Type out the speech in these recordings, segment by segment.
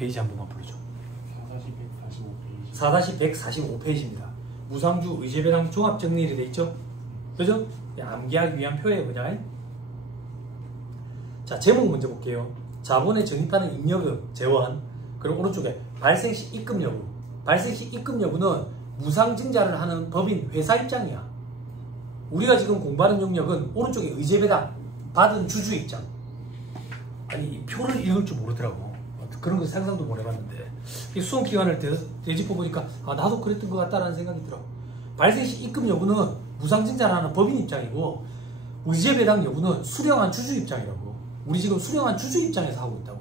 페이지 한 번만 불러줘. 4-145페이지. 4-145페이지입니다. 무상주 의제배당 종합정리로 돼 있죠? 그죠? 암기하기 위한 표예요, 그냥. 자, 제목 먼저 볼게요. 자본에 적립하는 잉여금, 재원, 그리고 오른쪽에 발생시 입금 여부. 발생시 입금 여부는 무상증자를 하는 법인 회사 입장이야. 우리가 지금 공부하는 영역은 오른쪽에 의제배당, 받은 주주 입장. 아니, 이 표를 읽을 줄 모르더라고. 그런 거 상상도 못 해봤는데. 수험 기간을 되짚어 보니까 아, 나도 그랬던 것 같다라는 생각이 들어. 발생시 입금 여부는 무상증자를 하는 법인 입장이고, 의제배당 여부는 수령한 주주 입장이라고. 우리 지금 수령한 주주 입장에서 하고 있다고.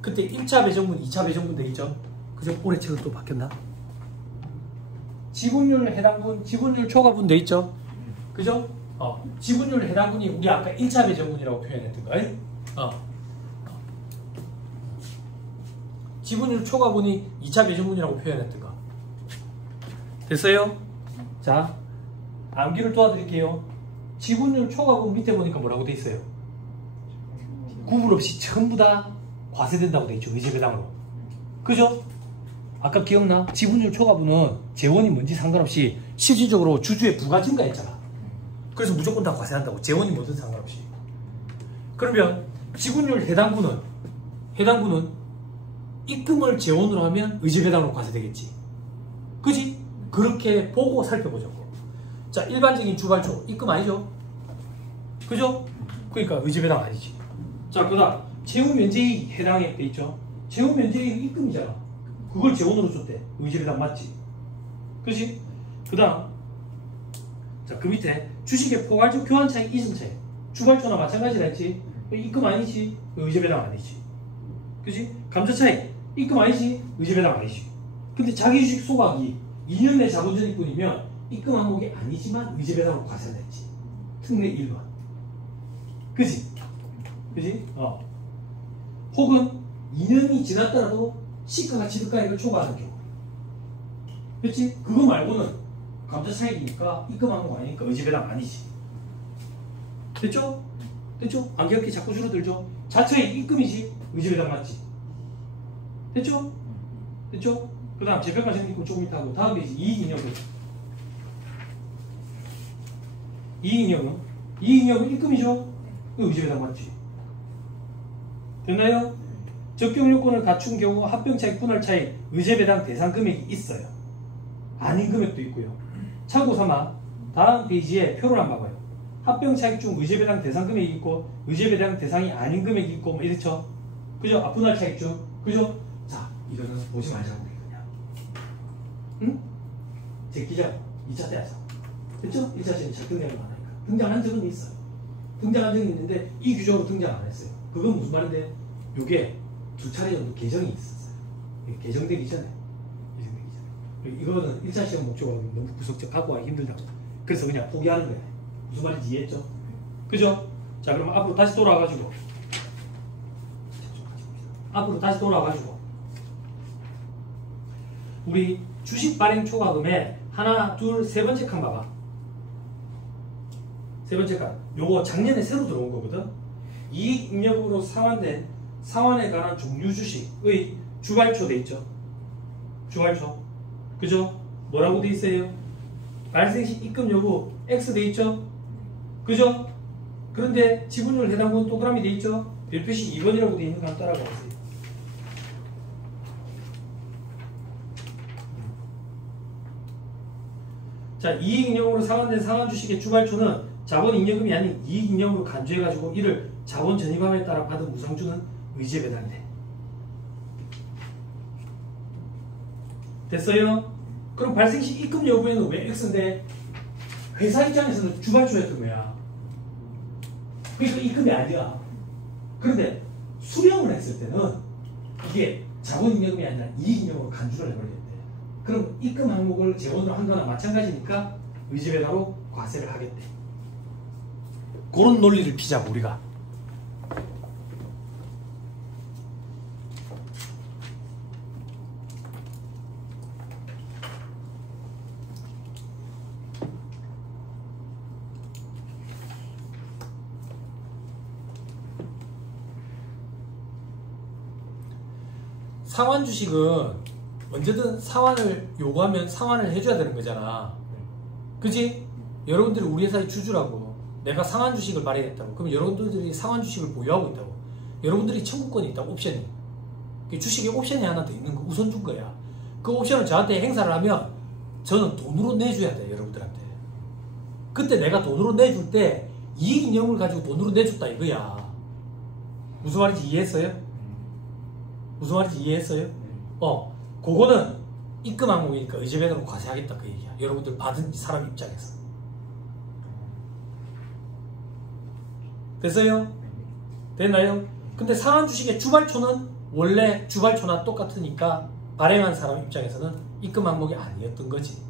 그때 1차 배정분, 2차 배정분 돼 있죠? 그죠? 올해 책은 또 바뀌었나? 지분율 해당분, 지분율 초과분 돼 있죠? 그죠? 지분율 해당분이 우리 아까 1차 배정분이라고 표현했던 거. 지분율 초과분이 2차 배정분이라고 표현했던 거. 됐어요? 자, 암기를 도와드릴게요. 지분율 초과분 밑에 보니까 뭐라고 돼 있어요? 구분 없이 전부 다 과세된다고 돼 있죠. 의제배당으로. 그죠? 아까 기억나? 지분율 초과분은 재원이 뭔지 상관없이 실질적으로 주주의 부가 증가했잖아. 그래서 무조건 다 과세한다고. 재원이 뭐든 상관없이. 그러면 지분율 해당분은 입금을 재원으로 하면 의제배당으로 과세되겠지. 그지? 그렇게 보고 살펴보자고. 자, 일반적인 주발초 입금 아니죠? 그죠? 그러니까 의제배당 아니지. 자, 그 다음 채무면제이익 해당액 돼 있죠? 채무면제이익 입금이잖아. 그걸 재원으로 줬대. 의제배당 맞지? 그지? 그 다음 자, 그 밑에 주식의 포괄적 교환차익 이전차익. 주발초나 마찬가지라 했지? 입금 아니지? 의제배당 아니지. 그지? 감소차익 입금 아니지? 의제배당 아니지. 근데 자기주식 소각이 2년 내 자본전입분이면 입금 항목이 아니지만 의제배당으로 과세한다 했지. 특례 1번. 그지? 그지? 혹은 2년이 지났더라도 시가가 지급가액을 초과하는 경우. 그치? 그거 말고는 감소차익이니까 입금 항목 아니니까 의제배당 아니지. 됐죠? 됐죠? 안기억기 자꾸 줄어들죠? 자체의 입금이지 의제배당 맞지? 됐죠? 됐죠? 그 다음 재평가 생기고 조금 이따 하고 다음에 이제 이익잉여금. 이익잉여금 입금이죠? 의제배당 맞지? 됐나요? 적용 요건을 갖춘 경우 합병차익 분할차익 의제배당 대상 금액이 있어요. 아닌 금액도 있고요. 참고 삼아 다음 페이지에 표를 한번 봐봐요. 합병차익 중 의제배당 대상 금액이 있고 의제배당 대상이 아닌 금액이 있고 뭐 이렇죠? 그죠? 분할차익 중 그죠? 자, 이거는 보지 말자고 그냥. 응? 제끼자 2차 때 하자. 됐죠? 1차 시험에 잘 등장을 안 하니까. 등장한 적은 있어요. 등장한 적은 있는데 이 규정으로 등장 안 했어요. 그건 무슨 말인데? 요게 2차례 정도 개정이 있었어요. 개정되기 전에. 이거는 1차 시험 목적으로 너무 구석적 갖고 가기 힘들다고. 그래서 그냥 포기하는 거예요. 무슨 말인지 이해했죠? 그죠? 자, 그럼 앞으로 다시 돌아와가지고 우리 주식 발행 초과금에 하나, 둘, 세 번째 칸 봐봐. 세 번째 칸. 요거 작년에 새로 들어온 거거든. 이익잉여금으로 상환된 상환에 관한 종류 주식의 주발초 돼 있죠. 주발초. 그죠? 뭐라고 돼 있어요? 발생시 입금 여부 X 돼 있죠? 그죠? 그런데 지분율 해당분 동그라미 돼 있죠? 별표시 2번이라고 돼 있는 거 한번 따라가 보세요. 자, 이익잉여금으로 상환된 상환주식의 주발초는 자본잉여금이 아닌 이익잉여금으로 간주해가지고 이를 자본 전입함에 따라 받은 무상주는 의제배당이 돼. 됐어요? 그럼 발생시 입금 여부에는 왜 X인데 회사 입장에서는 주발초였던 거야. 그러니까 입금이 아니야. 그런데 수령을 했을 때는 이게 자본잉여금이 아니라 이익잉여금으로 간주를 해버렸대. 그럼 입금 항목을 재원으로 한 거나 마찬가지니까 의제배당으로 과세를 하겠대. 그런 논리를 피자고 우리가. 상환 주식은 언제든 상환을 요구하면 상환을 해줘야 되는 거잖아. 그지? 여러분들이 우리 회사의 주주라고. 내가 상환 주식을 발행했다고. 그럼 여러분들이 상환 주식을 보유하고 있다고. 여러분들이 청구권이 있다고, 옵션이. 주식에 옵션이 하나 더 있는 거, 우선 준 거야. 그 옵션을 저한테 행사를 하면 저는 돈으로 내줘야 돼, 여러분들한테. 그때 내가 돈으로 내줄 때 이익 이념을 가지고 돈으로 내줬다 이거야. 무슨 말인지 이해했어요? 무슨 말인지 이해했어요? 그거는 입금 항목이니까 의제배당으로 과세하겠다 그 얘기야. 여러분들 받은 사람 입장에서. 됐어요? 됐나요? 근데 상한 주식의 주발초는 원래 주발초나 똑같으니까 발행한 사람 입장에서는 입금 항목이 아니었던 거지.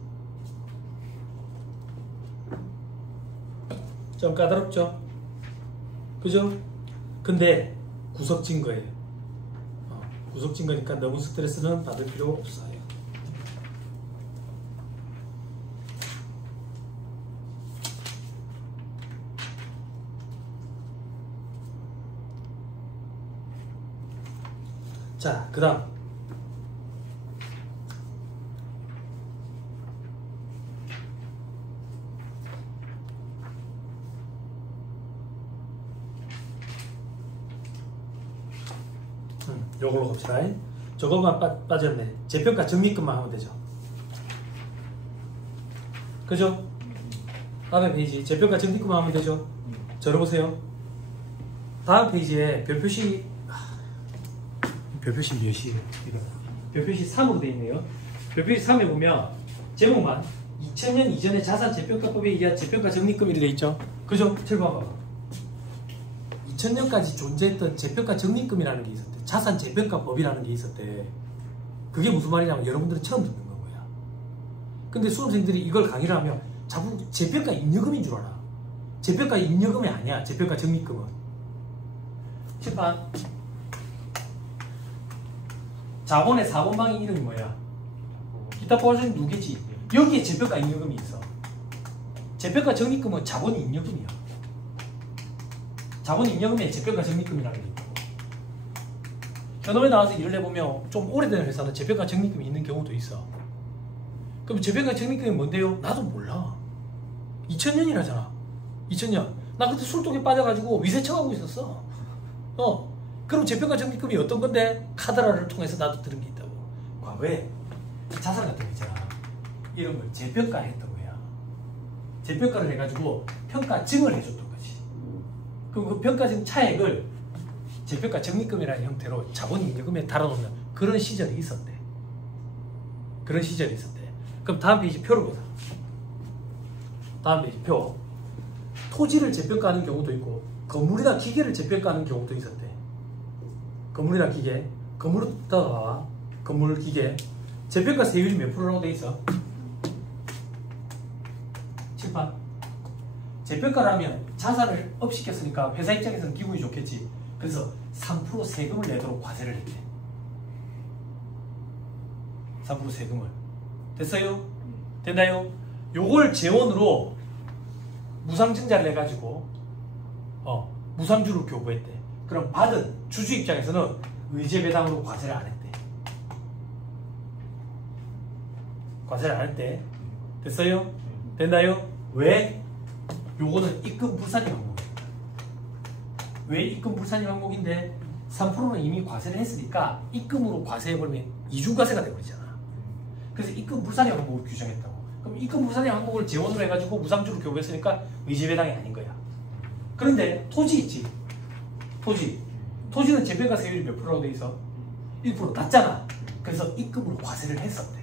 좀 까다롭죠? 그죠? 근데 구석진 거예요. 구석진 거니까 너무 스트레스는 받을 필요 없어요. 자, 그 다음 요걸로 갑시다. 저것만 빠졌네. 재평가 적립금만 하면 되죠. 그죠? 다음 페이지 재평가 적립금만 하면 되죠. 열어보세요. 다음 페이지에 별표시 몇이에요? 이거 별표시 3으로 되어 있네요. 별표시 3에 보면 제목만 2000년 이전의 자산 재평가법에 의한 재평가 적립금 이렇게 되어 있죠. 그죠? 봐봐. 2000년까지 존재했던 재평가 적립금이라는 게 있었대. 자산 재평가법이라는 게 있었대. 그게 무슨 말이냐면 여러분들은 처음 듣는 거야. 근데 수험생들이 이걸 강의를 하면 자꾸 재평가 잉여금인 줄 알아. 재평가 잉여금이 아니야. 재평가 적립금은. 칠판 자본의 4번방의 이름이 뭐야? 기타 포괄적인 누계지. 여기에 재평가 잉여금이 있어. 재평가 적립금은 자본이 잉여금이야. 자본 잉여금에 재평가 적립금이라는 게 있고, 현업에 나와서 일을 해보면 좀 오래된 회사는 재평가 적립금이 있는 경우도 있어. 그럼 재평가 적립금이 뭔데요? 나도 몰라. 2000년이라잖아. 2000년. 나 그때 술독에 빠져가지고 위세청하고 있었어. 그럼 재평가 적립금이 어떤 건데? 카드라를 통해서 나도 들은 게 있다고. 과거에 자산 같은 거 있잖아. 이런 걸 재평가했던 거야. 재평가를 해가지고 평가증을 해줬던 거지. 그럼 그 평가증 차액을 재평가 적립금이라는 형태로 자본잉여금에 달아놓는 그런 시절이 있었대. 그런 시절이 있었대. 그럼 다음 페이지 표를 보자. 다음 페이지 표. 토지를 재평가하는 경우도 있고 건물이나 기계를 재평가하는 경우도 있었대. 건물이나 기계. 건물부터 봐봐. 건물, 기계. 재평가 세율이 몇 프로라고 돼 있어? 7판. 재평가를 하면 자산을 업시켰으니까 회사 입장에서는 기분이 좋겠지. 그래서 3% 세금을 내도록 과세를 했대. 3% 세금을. 됐어요? 됐나요? 요걸 재원으로 무상증자를 해가지고 무상주를 교부했대. 그럼 받은 주주 입장에서는 의제배당으로 과세를 안 했대. 과세를 안 했대. 됐어요? 됐나요? 왜? 요거는 입금 불산임 항목이에요. 왜 입금 불산임 항목인데 3%는 이미 과세를 했으니까 입금으로 과세해버리면 이중과세가 되버리잖아. 그래서 입금 불산임 항목을 규정했다고. 그럼 입금 불산임 항목을 재원으로 해가지고 무상주를 교부했으니까 의제배당이 아닌 거야. 그런데 토지 있지. 토지는 재평가 세율이 몇 프로라고 돼 있어? 1% 낮잖아. 그래서 입금으로 과세를 했었대.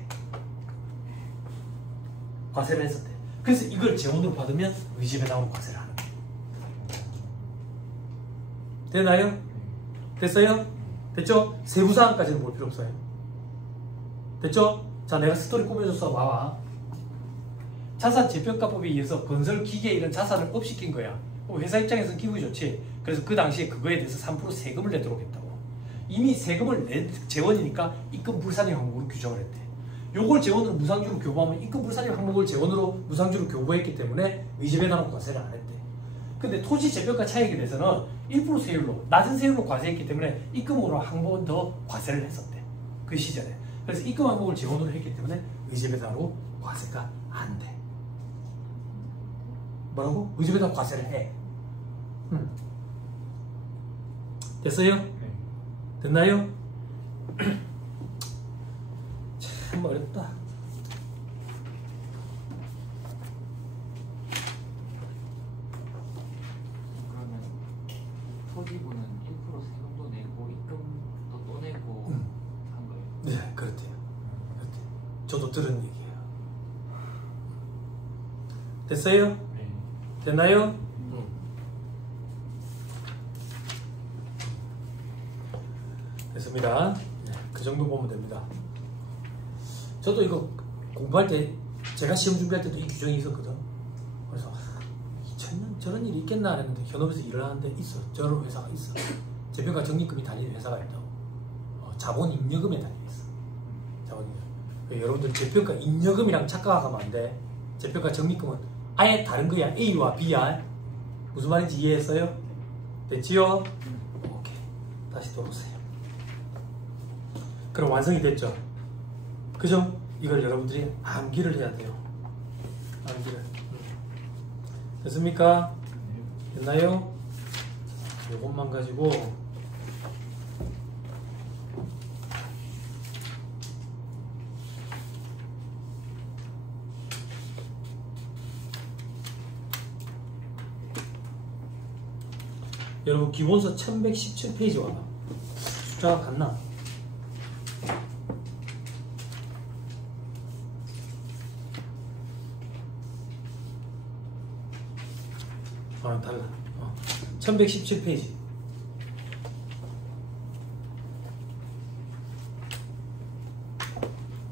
과세를 했었대. 그래서 이걸 재원으로 받으면 의제배당으로 과세를 하는 거예요. 되나요? 됐어요? 됐죠? 세부사항까지는 볼 필요 없어요. 됐죠? 자, 내가 스토리 꾸며줬어. 봐봐. 자산 재평가법에 의해서 건설, 기계 이런 자산을 업시킨 거야. 회사 입장에서는 기분이 좋지. 그래서 그 당시에 그거에 대해서 3% 세금을 내도록 했다고. 이미 세금을 낸 재원이니까 입금 불산임 항목으로 규정을 했대. 요걸 재원으로 무상주로 교부하면 입금 불산임 항목을 재원으로 무상주로 교부했기 때문에 의제배당으로 과세를 안 했대. 근데 토지 재평가 차익에 대해서는 1% 세율로, 낮은 세율로 과세했기 때문에 입금으로 한 번 더 과세를 했었대. 그 시절에. 그래서 입금 항목을 재원으로 했기 때문에 의제배당으로 과세가 안 돼. 뭐라고? 의제배당 과세를 해. 됐어요? 네. 됐나요? 참 어렵다. 그러면 토지분은 1% 세금도 내고 입금도 또 내고 한 거예요? 네, 그렇대요. 그렇대요. 저도 들은 얘기예요. 됐어요? 네. 됐나요? 됐습니다. 네, 그 정도 보면 됩니다. 저도 이거 공부할 때 제가 시험 준비할 때도 이 규정이 있었거든. 그래서 2000년 저런 일이 있겠나 했는데 현업에서 일을 하는데 있어. 저런 회사가 있어. 재평가 적립금이 달리는 회사가 있다고. 자본 잉여금에 달려 있어. 자본 잉여금. 여러분들 재평가 잉여금이랑 착각하면 안 돼. 재평가 적립금은 아예 다른 거야. A와 B야. 무슨 말인지 이해했어요? 됐지요? 오케이. 다시 돌아오세요. 그럼 완성이 됐죠? 그죠? 이걸 여러분들이 암기를 해야 돼요. 암기를. 됐습니까? 됐나요? 요것만 가지고 여러분 기본서 1117페이지 와봐. 숫자가 같나? 달라. 1117페이지.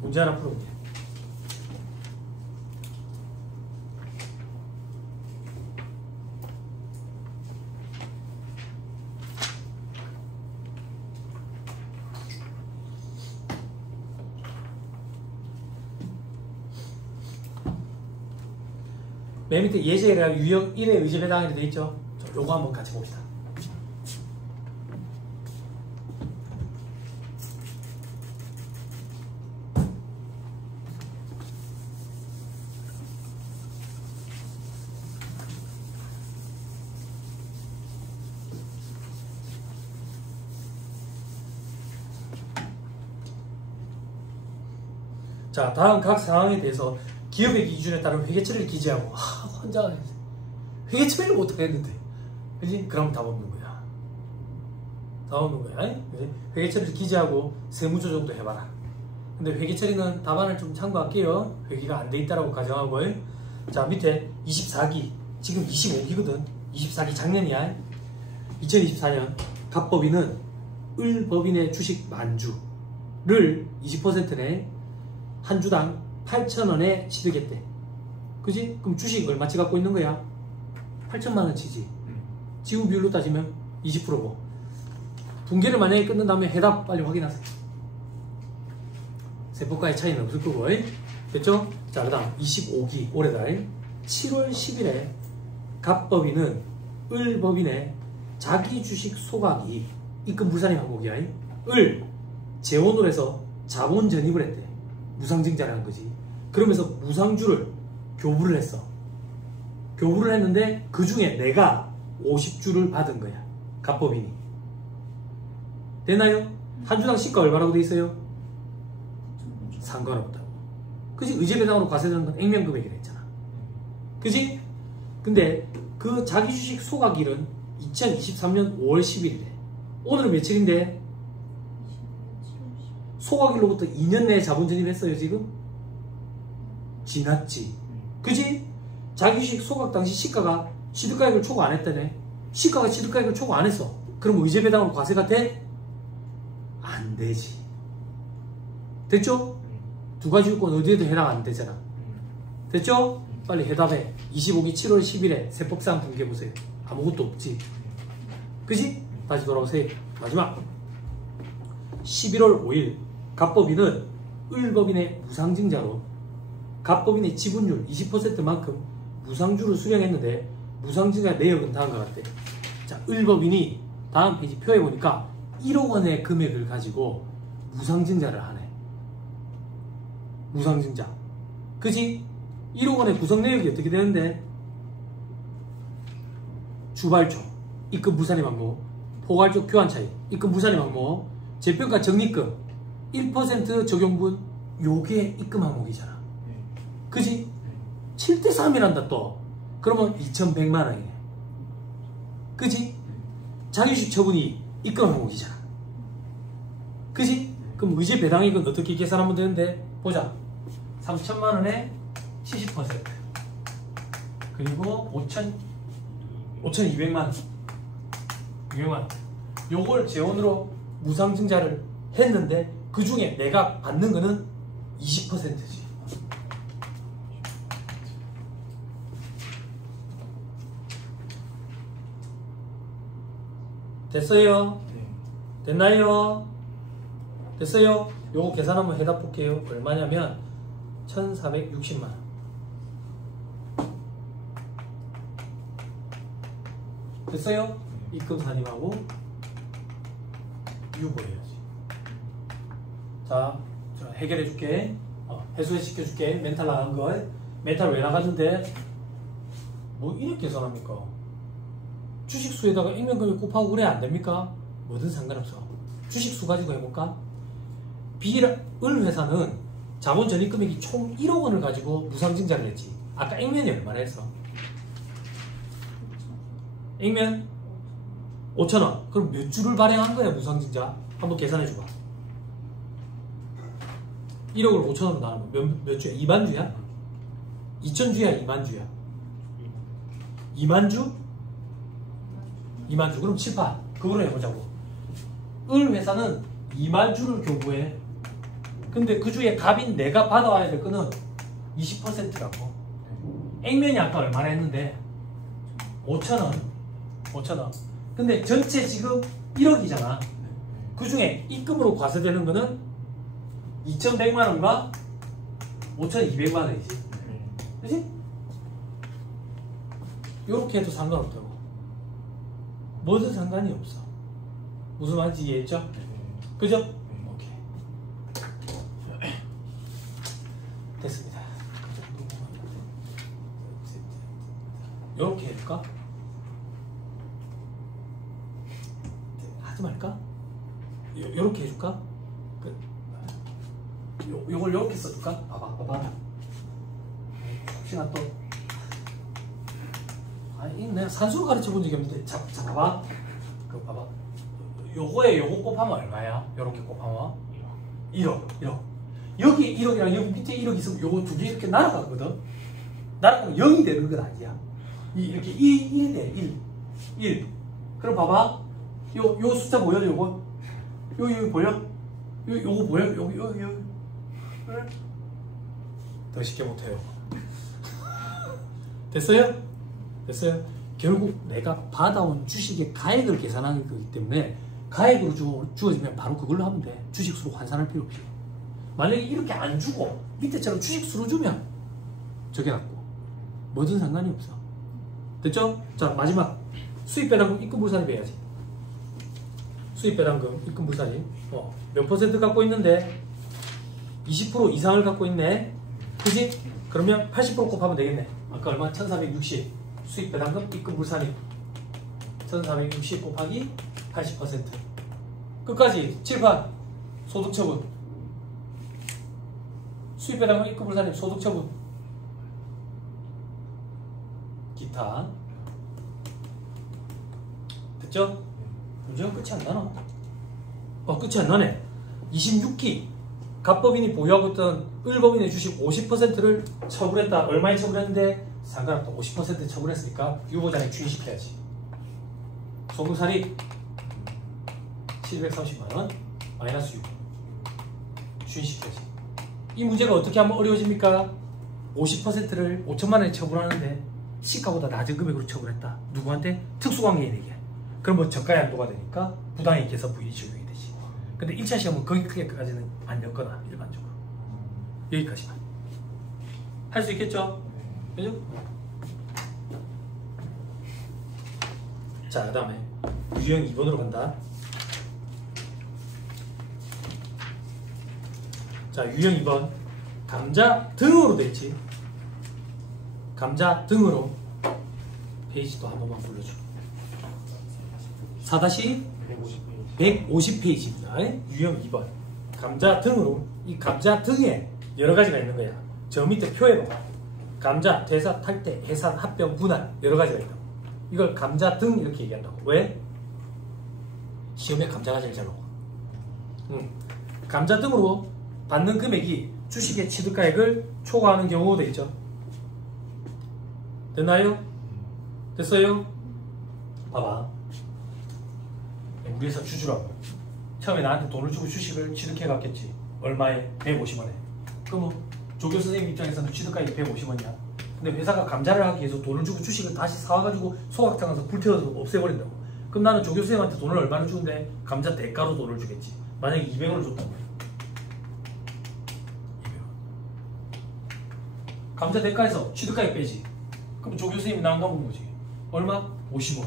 문제 하나 풀어볼게. 맨 밑에 예제가 유형 1의 의제배당이라 되어 있죠? 요거 한번 같이 봅시다. 자, 다음 각 상황에 대해서 기업의 기준에 따른 회계처리를 기재하고 혼자 회계처리를 못하겠는데 그지? 그럼 답 없는 거야. 답 없는 거야. 그지? 회계처리를 기재하고 세무조정도 해봐라. 근데 회계처리는 답안을 좀 참고할게요. 회계가 안 돼 있다라고 가정하고. 자, 밑에 24기 지금 25기거든. 24기 작년이야. 2024년 갑법인은 을법인의 주식 만주를 20%내 한 주당 8,000원에 취득했대. 그지? 그럼 주식 얼마치 갖고 있는 거야? 8천만원치지. 지분 비율로 따지면 20%고. 분기를 만약에 끝낸다면 해답 빨리 확인하세요. 세법과의 차이는 없을 거고. 됐죠? 자, 그 다음 25기 올해다 7월 10일에 갑법인은 을법인의 자기 주식 소각이 입금 불산입 항목이야. 을 재원으로 해서 자본 전입을 했대. 무상증자라는 거지. 그러면서 무상주를 교부를 했어. 교부를 했는데 그 중에 내가 50주를 받은 거야. 갑법인이. 되나요? 한 주당 시가 얼마라고 돼 있어요? 상관없다고. 그지? 의제배당으로 과세되는 건 액면금액이라 했잖아. 그지? 근데 그 자기주식 소각일은 2023년 5월 10일이래. 오늘은 며칠인데? 소각일로부터 2년 내에 자본 전입했어요 지금? 지났지. 그지? 자기주식 소각 당시 시가가 취득가액을 초과 안 했다네. 시가가 취득가액을 초과 안 했어. 그럼 의제배당으로 과세가 돼? 안 되지. 됐죠? 두 가지 요건 어디에도 해당 안 되잖아. 됐죠? 빨리 해답해. 25기 7월 10일에 세법상 분개해보세요. 아무것도 없지. 그지? 다시 돌아오세요. 마지막 11월 5일 갑법인은 을법인의 무상증자로 갑법인의 지분율 20%만큼 무상주를 수령했는데 무상증자 내역은 다음과 같대. 자, 을법인이 다음 페이지 표에 보니까 1억 원의 금액을 가지고 무상증자를 하네. 무상증자. 그지? 1억 원의 구성 내역이 어떻게 되는데? 주발초, 입금 무산입 항목, 포괄적 교환 차익, 입금 무산입 항목, 재평가 적립금, 1% 적용분, 요게 입금 항목이잖아. 그지? 7대3이란다 또. 그러면 2,100만 원이네. 그지? 자유식 처분이 입금 항목이잖아. 그지? 그럼 의제 배당액은 어떻게 계산하면 되는데? 보자. 3천만 원에 70% 그리고 5,200만 원 200만 원 요걸 재원으로 무상증자를 했는데 그 중에 내가 받는 거는 20%지. 됐어요? 됐나요? 됐어요? 요거 계산 한번 해다 볼게요. 얼마냐면 1,460만 원. 됐어요? 입금 산입하고 유보해야지. 자, 해결해 줄게. 해소해 시켜줄게. 멘탈 나간 거. 멘탈 왜 나갔는데? 뭐 이렇게 계산합니까? 주식수에다가 액면금액 곱하고 그래 안 됩니까? 뭐든 상관없어. 주식수 가지고 해볼까? B을 회사는 자본 전입금액이 총 1억 원을 가지고 무상증자를 했지. 아까 액면이 얼마나 했어? 액면 5,000원. 그럼 몇 주를 발행한 거야 무상증자? 한번 계산해 줘봐. 1억을 5,000원으로 나누면 몇 주야? 2만 주야? 2,000주야? 2만 주야? 2만 주? 2만 주. 그럼 7파. 그거로 해보자고. 을 회사는 2만 주를 교부해. 근데 그 주에 값인 내가 받아와야 될 거는 20%라고. 액면이 아까 얼마나 했는데? 5,000원. 5,000원. 근데 전체 지금 1억이잖아. 그 중에 입금으로 과세되는 거는 2,100만 원과 5,200만 원이지. 그치? 요렇게 해도 상관없다고. 뭐든 상관이 없어. 무슨 말인지 이해했죠? 그죠? 오케이. 됐습니다. 요렇게 해줄까? 하지 말까? 요렇게 해줄까? 요걸 요렇게 써줄까? 봐봐. 혹시나 또 아니 내가 산수를 가르쳐 본 적이 없는데 자 봐봐. 그거 봐봐. 요거에 요거 곱하면 얼마야? 요렇게 곱하면 1억. 여기 1억이랑 여기 밑에 1억 있으면 요거 두 개 이렇게 날아가거든. 날아가면 0이 되는 건 아니야. 이렇게 1이 돼. 1. 그럼 봐봐. 요 숫자 보여? 요거? 요 보여? 요거 보여? 요. 그래? 더 쉽게 못해요. 됐어요? 결국 내가 받아온 주식의 가액을 계산하는 거기 때문에 가액으로 주어지면 바로 그걸로 하면 돼. 주식수로 환산할 필요 없이. 만약에 이렇게 안 주고 밑에처럼 주식수로 주면 적여놨고 뭐든 상관이 없어. 됐죠? 자, 마지막 수입배당금 입금불산입 해야지. 수입배당금 입금불산입 몇 퍼센트 갖고 있는데 20% 이상을 갖고 있네. 그지? 그러면 80% 곱하면 되겠네. 아까 얼마? 1,460 수입배당금 입금불산입 1,460 곱하기 80% 끝까지 7판 소득처분 수입배당금 입금불산입 소득처분 기타. 됐죠? 문제가 끝이 안 나나? 끝이 안 나네. 26기 갑법인이 보유하고 있던 을법인의 주식 50%를 처분했다. 얼마에 처분했는데? 상관없다. 50% 처분했으니까 유보자에 주의시켜야지. 소금살입 730만원 마이너스 6 주의시켜야지. 이 문제가 어떻게 하면 어려워집니까? 50%를 5천만원에 처분하는데 시가보다 낮은 금액으로 처분했다. 누구한테? 특수관계인에게. 그럼 뭐 저가양도가 되니까 부당이익에서 부인이 적용이 되지. 근데 1차 시험은 거기까지는 안 엮거나 일반적으로. 여기까지만. 할 수 있겠죠? 그죠? 자, 그 다음에 유형 2번으로 간다. 자, 유형 2번. 감자 등으로 됐지. 감자 등으로. 페이지 또 한 번만 불러줘. 4-150페이지입니다. 유형 2번. 감자 등으로. 이 감자 등에 여러 가지가 있는 거야. 저 밑에 표에 봐. 감자, 퇴사, 탈퇴, 해산, 합병, 분할 여러 가지가 있다고. 이걸 감자 등 이렇게 얘기한다고. 왜? 시험에 감자가 제일 잘 나와. 감자 등으로 받는 금액이 주식의 취득가액을 초과하는 경우도 있죠. 됐나요? 됐어요? 봐봐. 우리 회사 주주라고. 처음에 나한테 돈을 주고 주식을 취득해 갔겠지. 얼마에? 150원에. 그럼 조교 선생님 입장에서는 취득가액이 150원이야. 근데 회사가 감자를 하기 위해서 돈을 주고 주식을 다시 사와가지고 소각장 가서 불태워서 없애버린다고. 그럼 나는 조교 선생님한테 돈을 얼마나 주는데 감자 대가로 돈을 주겠지. 만약에 200원을 줬단 말이야. 200원. 감자 대가에서 취득가액 빼지. 그럼 조교 선생님이 나온 건 뭐지? 얼마? 50원.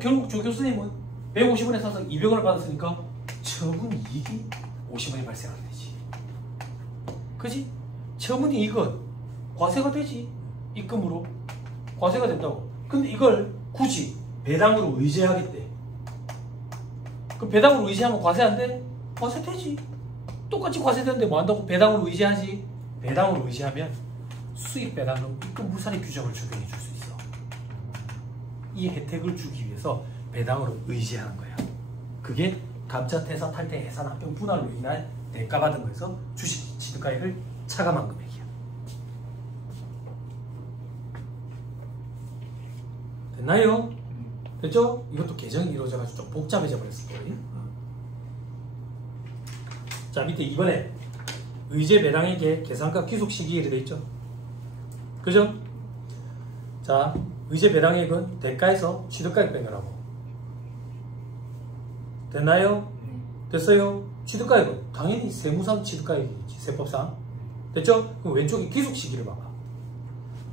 결국 조교 선생님은 150원에 사서 200원을 받았으니까 처분 이익이 50원이 발생하게 되지. 그지? 처분 이익은 과세가 되지. 입금으로. 과세가 된다고. 근데 이걸 굳이 배당으로 의제하겠대. 그 배당으로 의제하면 과세 안 돼? 과세 되지. 똑같이 과세되는데 뭐 한다고 배당으로 의제하지? 배당으로 의제하면 수익 배당으로 입금 무산입 규정을 적용해 줄 수 있어. 이 혜택을 주기 위해서 배당으로 의제하는 거야. 그게 감자, 퇴사, 탈퇴, 해산, 합병, 분할로 인한 대가받은 거에서 주식 취득가액을 차감한 금액이야. 됐나요? 됐죠? 이것도 개정이 이루어져가지고 좀 복잡해져 버렸을 거예요. 자, 밑에 2번에 의제 배당액의 계산가 귀속 시기에 되어 있죠. 그죠? 자, 의제 배당액은 대가에서 취득가액 뺀 거라고. 됐나요? 됐어요? 취득가액은 당연히 세무상 취득가액이겠지. 세법상. 됐죠? 그럼 왼쪽에 귀속 시기를 봐봐.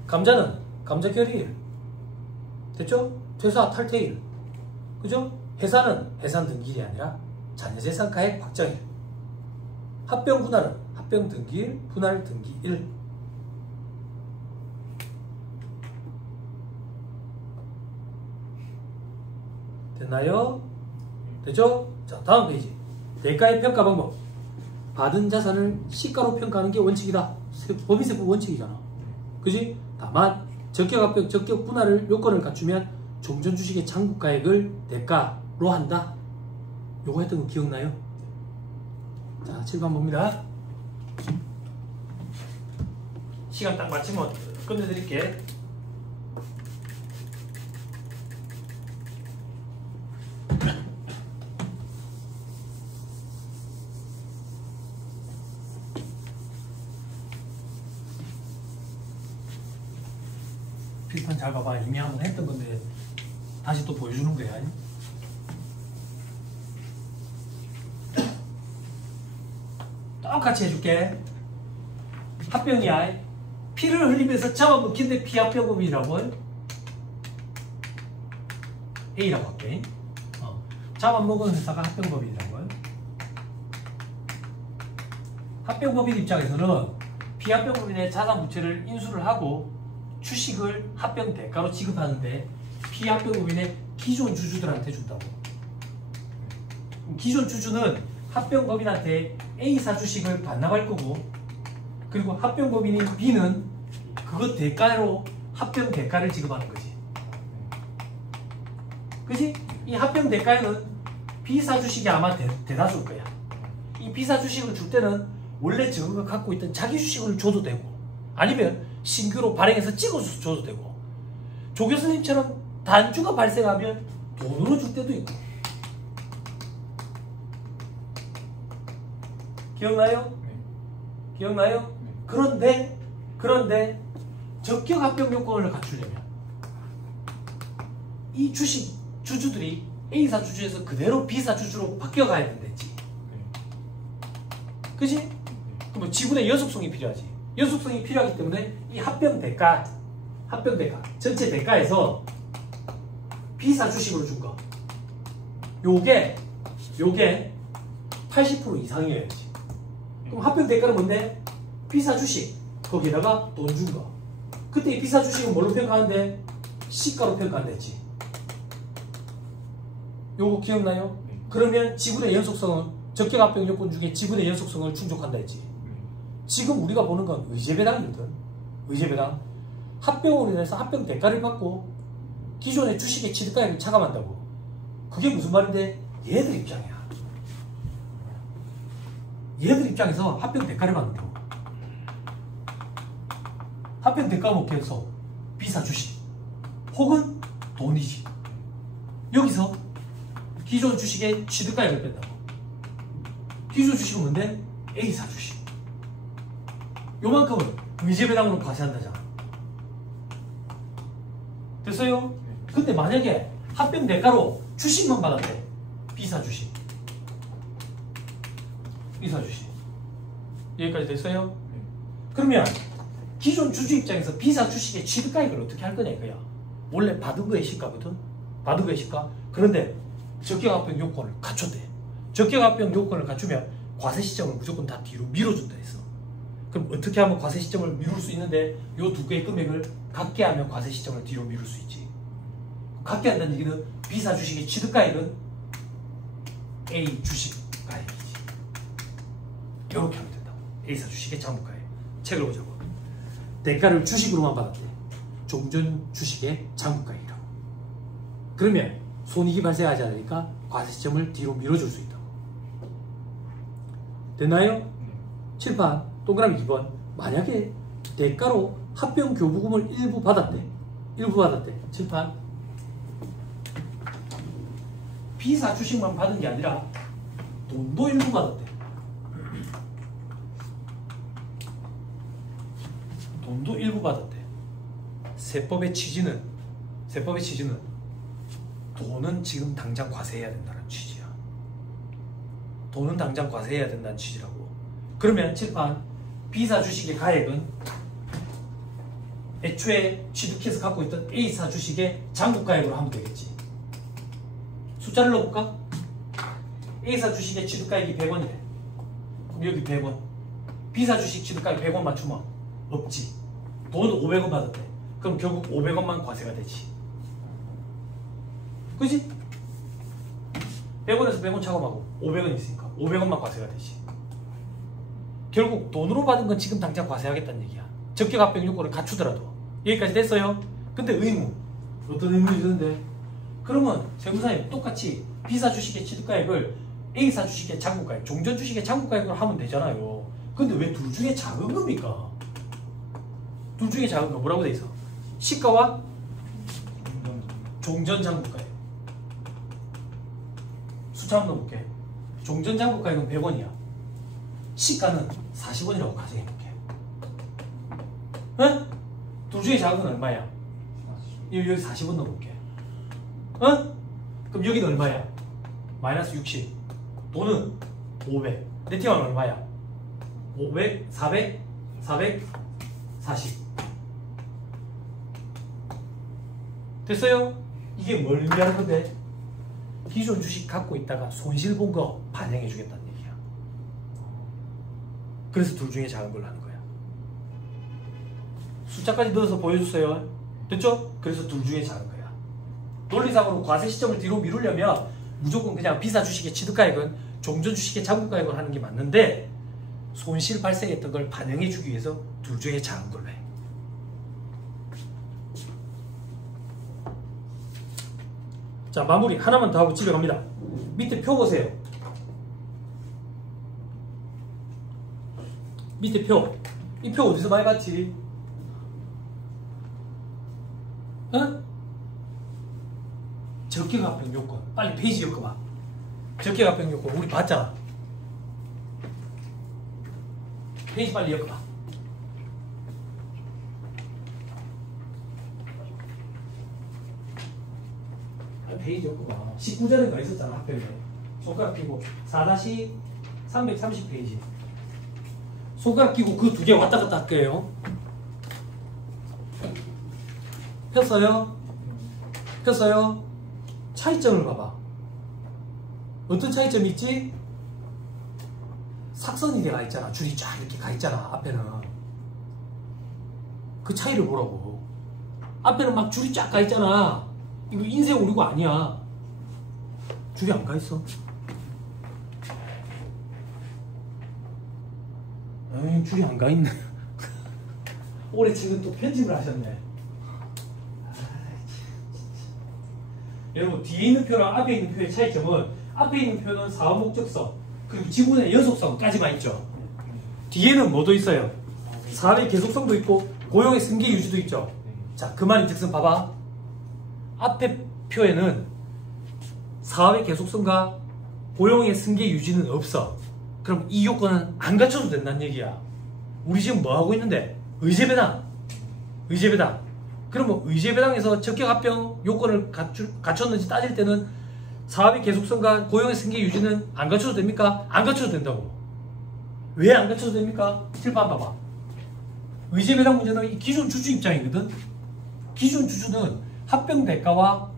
감자는 감자 결의일. 됐죠? 퇴사 탈퇴일. 그죠? 해산은 해산 등기일이 아니라 자녀재산 가액 확정일. 합병 분할은 합병 등기일, 분할 등기일. 됐나요? 됐죠? 자, 다음 페이지. 대가의 평가 방법. 받은 자산을 시가로 평가하는 게 원칙이다. 법인세법 원칙이잖아. 그지? 다만 적격 합병, 적격 분할을 요건을 갖추면 종전 주식의 장부가액을 대가로 한다. 요거 했던 거 기억나요? 자, 7번 봅니다. 시간 딱 맞추면 끝내드릴게. 필판 잘 봐봐. 이미 한번 했던 건데 다시 또 보여주는 거야. 똑같이 해줄게. 합병이야. 피를 흘리면서 잡아먹힌데 피합병법이라고 A라고 할게. 잡아먹은 회사가 합병법이라고. 합병법인 입장에서는 피합병법인의 자산부채를 인수를 하고 주식을 합병 대가로 지급하는데 피합병법인의 기존 주주들한테 준다고. 기존 주주는 합병법인한테 A사 주식을 반납할 거고, 그리고 합병법인인 B는 그것 대가로 합병 대가를 지급하는 거지. 그치? 이 합병 대가에는 B사 주식이 아마 대다수일 거야. 이 B사 주식을 줄 때는 원래 저거 갖고 있던 자기 주식을 줘도 되고, 아니면 신규로 발행해서 찍어서 줘도 되고, 조 교수님처럼 단주가 발생하면 돈으로 줄 때도 있고. 기억나요? 네. 기억나요? 네. 그런데 적격 합병 요건을 갖추려면 이 주식 주주들이 A사 주주에서 그대로 B사 주주로 바뀌어가야 된댔지. 그치? 그럼 지분의 연속성이 필요하지. 연속성이 필요하기 때문에 이 합병 대가 전체 대가에서 B사 주식으로 준 거, 요게 80% 이상이어야지. 그럼 합병 대가는 뭔데? 비사 주식 거기에다가 돈 준 거. 그때 이 비사 주식은 뭘로 평가하는데? 시가로 평가한다 했지. 요거 기억나요? 네. 그러면 지분의 연속성은 적격 합병 요건 중에 지분의 연속성을 충족한다 했지. 지금 우리가 보는 건 의제배당이거든. 의제배당. 합병으로 인해서 합병 대가를 받고 기존의 주식의 취득가액을 차감한다고. 그게 무슨 말인데? 얘들 입장이야. 얘들 입장에서 합병 대가를 받는다고. 합병 대가 목표에서 비사 주식 혹은 돈이지. 여기서 기존 주식의 취득가액을 뺀다고. 기존 주식은 뭔데? A사 주식. 요만큼을 의제배당으로 과세한다잖아. 됐어요? 근데 만약에 합병 대가로 주식만 받았대. 비사 주식. 비사 주식. 여기까지 됐어요? 그러면 기존 주주 입장에서 비사 주식의 취득가액을 어떻게 할 거냐 이거야. 원래 받은 거의 시가거든. 받은 거의 시가. 그런데 적격합병 요건을 갖췄대. 적격합병 요건을 갖추면 과세 시점을 무조건 다 뒤로 밀어준다 했어. 그럼 어떻게 하면 과세 시점을 미룰 수 있는데 요 두 개의 금액을 같게 하면 과세 시점을 뒤로 미룰 수 있지. 같게 한다는 얘기는 비사 주식의 취득가액은 A 주식 가액이지. 이렇게 하면 된다고. A사 주식의 장부가액. 책을 보자고. 대가를 주식으로만 받았대. 종전 주식의 장부가액이라고. 그러면 손익이 발생하지 않으니까 과세 시점을 뒤로 밀어줄 수 있다고. 됐나요? 칠판 동그라미 2번. 만약에 대가로 합병 교부금을 일부 받았대. 일부 받았대. 칠판. 비사 주식만 받은 게 아니라 돈도 일부 받았대. 돈도 일부 받았대. 세법의 취지는 돈은 지금 당장 과세해야 된다는 취지야. 돈은 당장 과세해야 된다는 취지라고. 그러면 칠판 B사 주식의 가액은 애초에 취득해서 갖고 있던 A사 주식의 장부가액으로 하면 되겠지. 숫자를 넣어볼까? A사 주식의 취득가액이 100원이래. 그럼 여기 100원. B사 주식 취득가액 100원 맞추면 없지. 돈 500원 받았대. 그럼 결국 500원만 과세가 되지. 그지? 100원에서 100원 차감하고 500원 있으니까 500원만 과세가 되지. 결국 돈으로 받은 건 지금 당장 과세하겠다는 얘기야. 적격합병 요건을 갖추더라도. 여기까지 됐어요? 근데 의무. 어떤 의무를 주는데? 그러면 세무사님 똑같이 B사 주식의 취득가액을 A사 주식의 장부가액, 종전 주식의 장부가액으로 하면 되잖아요. 근데 왜 둘 중에 작은 겁니까? 둘 중에 작은 거 뭐라고 돼 있어? 시가와 종전 장부가액. 숫자 한번 넣어볼게. 종전 장부가액은 100원이야. 시가는 40원이라고 가정해볼게. 응? 둘 중에 작은 건 얼마야? 여기 40원 넣어볼게. 응? 그럼 여기는 얼마야? 마이너스 60. 돈은 500. 네티와는 얼마야? 500, 400, 440. 됐어요? 이게 뭘 의미하는 건데? 기존 주식 갖고 있다가 손실 본 거 반영해 주겠다는 얘기야. 그래서 둘 중에 작은 걸로 하는 거야. 숫자까지 넣어서 보여줬어요. 됐죠? 그래서 둘 중에 작은 거야. 논리상으로 과세 시점을 뒤로 미루려면 무조건 그냥 비사 주식의 취득가액은 종전 주식의 장부가액을 하는 게 맞는데 손실 발생했던 걸 반영해 주기 위해서 둘 중에 작은 걸로 해. 자, 마무리 하나만 더 하고 집에 갑니다. 밑에 표 보세요. 밑에 표. 이 표 어디서 많이 봤지? 어? 적격합병 요건. 빨리 페이지 엮어봐. 적격합병 요건 우리 봤잖아. 페이지 빨리 엮어봐. 페이지 엮어봐. 19절에 있었잖아 합병에. 손가락 끼고 4-330페이지. 손가락 끼고 그 두 개 왔다 갔다 할게요. 폈어요? 폈어요? 차이점을 봐봐. 어떤 차이점이 있지? 삭선이 돼가 있잖아. 줄이 쫙 이렇게 가 있잖아. 앞에는. 그 차이를 보라고. 앞에는 막 줄이 쫙 가 있잖아. 이거 인쇄 오류가 아니야. 줄이 안 가 있어. 에이, 줄이 안 가 있네. 올해 지금 또 편집을 하셨네. 여러분, 뒤에 있는 표랑 앞에 있는 표의 차이점은, 앞에 있는 표는 사업 목적성 그리고 지분의 연속성까지만 있죠. 뒤에는 뭐도 있어요? 사업의 계속성도 있고 고용의 승계 유지도 있죠. 자, 그 말인즉슨 봐봐. 앞에 표에는 사업의 계속성과 고용의 승계 유지는 없어. 그럼 이 요건은 안 갖춰도 된다는 얘기야. 우리 지금 뭐 하고 있는데? 의제배당. 의제배당. 그러면 의제배당에서 적격합병 요건을 갖췄는지 따질 때는 사업의 계속성과 고용의 승계 유지는 안 갖춰도 됩니까? 안 갖춰도 된다고. 왜 안 갖춰도 됩니까? 칠판 봐봐. 의제배당 문제는 이 기존 주주 입장이거든. 기존 주주는 합병 대가와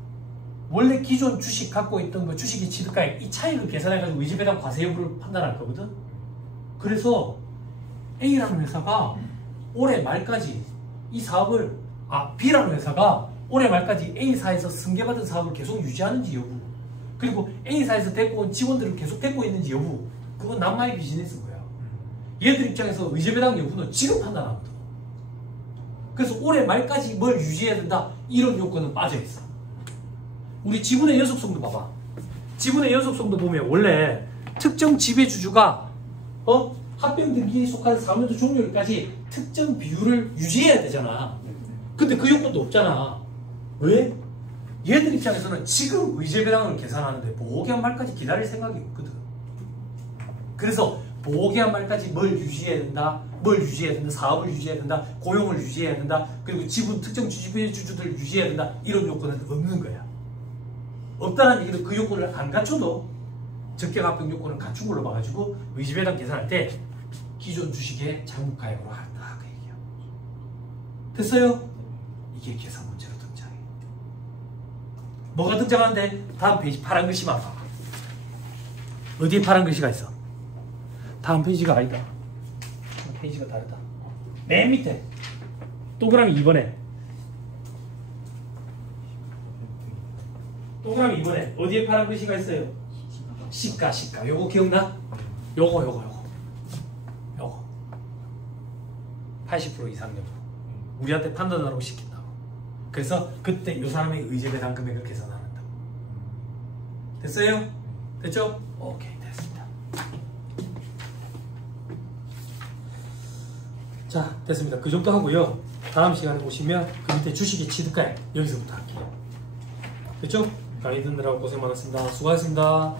원래 기존 주식 갖고 있던 거 주식의 취득가액 이 차이를 계산해가지고 의제배당 과세 여부를 판단할 거거든. 그래서 A라는 회사가 올해 말까지 이 사업을 B라는 회사가 올해 말까지 A사에서 승계받은 사업을 계속 유지하는지 여부, 그리고 A사에서 데리고 온 직원들을 계속 데리고 있는지 여부, 그건 남마의 비즈니스인 거야. 얘들 입장에서 의제배당 여부는 지금 판단하거든. 그래서 올해 말까지 뭘 유지해야 된다 이런 요건은 빠져있어. 우리 지분의 연속성도 봐봐. 지분의 연속성도 보면 원래 특정 지배주주가 합병 등기에 속한 사업연도 종료일까지 특정 비율을 유지해야 되잖아. 근데 그 요건도 없잖아. 왜? 얘들 입장에서는 지금 의제배당을 계산하는데 보호기한 말까지 기다릴 생각이 없거든. 그래서 보호기한 말까지 뭘 유지해야 된다, 뭘 유지해야 된다, 사업을 유지해야 된다, 고용을 유지해야 된다, 그리고 지분 특정 지배주주들을 유지해야 된다 이런 요건은 없는 거야. 없다는 얘기는 그 요건을 안 갖춰도 적격합병 요건을 갖춘 걸로 봐가지고 의제배당 계산할 때 기존 주식의 장부가액으로 한다 그 얘기야. 됐어요? 이게 계산 문제로 등장해. 뭐가 등장하는데? 다음 페이지 파란 글씨만 봐봐. 어디에 파란 글씨가 있어? 다음 페이지가 아니다. 페이지가 다르다. 맨 밑에 동그라미 2번에 동그라미 2번에 어디에 파란 글씨가 있어요? 시가. 요거 기억나? 요거 80% 이상 여부 우리한테 판단하라고 시킨다고. 그래서 그때 요 사람의 의제배당 금액을 계산한다. 됐어요? 됐죠? 오케이, 됐습니다. 자, 됐습니다. 그 정도 하고요. 다음 시간에 보시면 그 밑에 주식의 취득가액 여기서부터 할게요. 됐죠? 강의 듣느라고 고생 많았습니다. 수고하셨습니다.